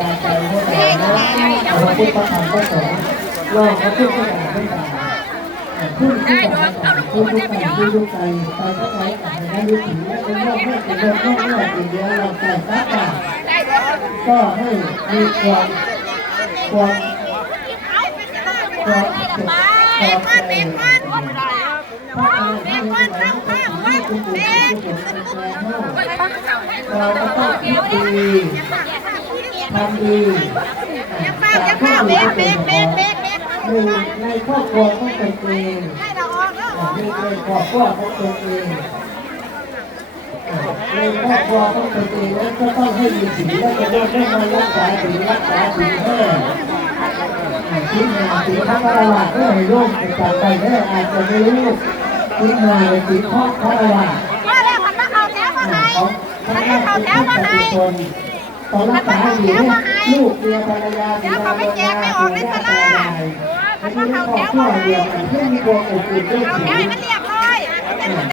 พระพุทธธรรมพระสงฆ์โลกพระพุทธศาสนาเป็นการขึ้นขึ้นกับผู้ทุกข์ผู้ทุกข์ใจไปก็ไปกับในยุคนี้เป็นโลกไม่เป็นโลกไม่เป็นโลกเดียวเราแต่ละกันก็ให้มีความความความสุขความเจริญพระอาหารหันต์ทั้ง หลายที่คุณปู่คุณปู่เรก็ต้องคิดดีทำดีจากข้าวดีเป็นหนึ่งในครอบครัวต้องเป็นเองในครอบครัวต้องเป็นเองในครอบครัวต้องเป็นเองแล้วก็ต้องให้มีศีลและจะได้ไม่มารักษาศีรักษาศีแม่ที่มาศีลพระพระวาเพื่อให้ลูกจับไปแม่อาจจะไม่รู้ที่มาในศีลพระพระวาว่าแล้วมันมาเอาแถวมาให้ ของพระแม่เป็นผู้ปฏิชนตอนรักษาศีลลูกเมียภรรยาบิดามารดาปู่ย่าตายอันนี้ครอบครัวเดียวกันเพื่อมีความอบอุ่นด้วยเอาศีแถวลให้มันเรียบ